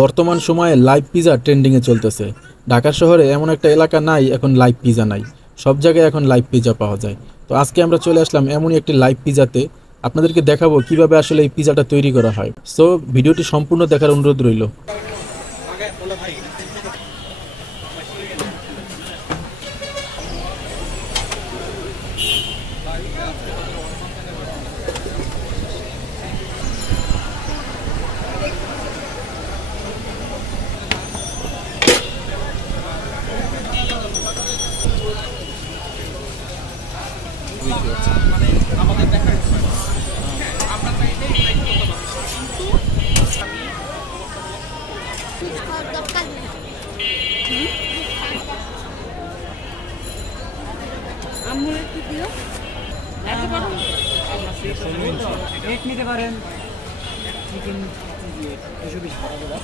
বর্তমান সময়ে live pizza ট্রেন্ডিংয়ে চলতেছে। ঢাকা শহরে এমন একটা এলাকা নাই এখন লাইভ পিজা নাই, সব জায়গায় এখন লাইভ পিজা পাওয়া যায়। তো আজকে আমরা চলে আসলাম এমনই একটি লাইভ পিজাতে। আপনাদেরকে দেখাবো কিভাবে আসলে এই পিজাটা তৈরি করা হয়। সো ভিডিওটি সম্পূর্ণ দেখার অনুরোধ রইল। নিতে পারেন চিকেন 220 টাকা।